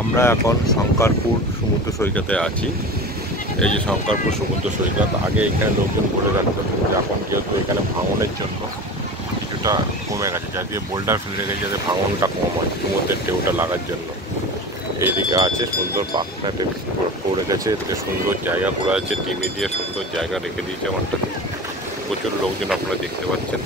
আমরা এখন শঙ্করপুর সমুদ্র সৈকতে আছি। এই যে শঙ্করপুর সমুদ্র সৈকত, আগে এখানে লোকজন বলে রাখতো, এখন যেহেতু এখানে ভাঙনের জন্য কিছুটা কমে গেছে, যা দিয়ে বোল্ডার ফেলে রেখেছে যাতে ভাঙনটা কম হয় সমুদ্রের ঢেউটা লাগার জন্য। এইদিকে আছে সুন্দর পাখনাটে করে গেছে, এদিকে সুন্দর জায়গা করে আছে, টিভি দিয়ে সুন্দর জায়গা রেখে দিয়েছে আমারটাতে। প্রচুর লোকজন আপনারা দেখতে পাচ্ছেন।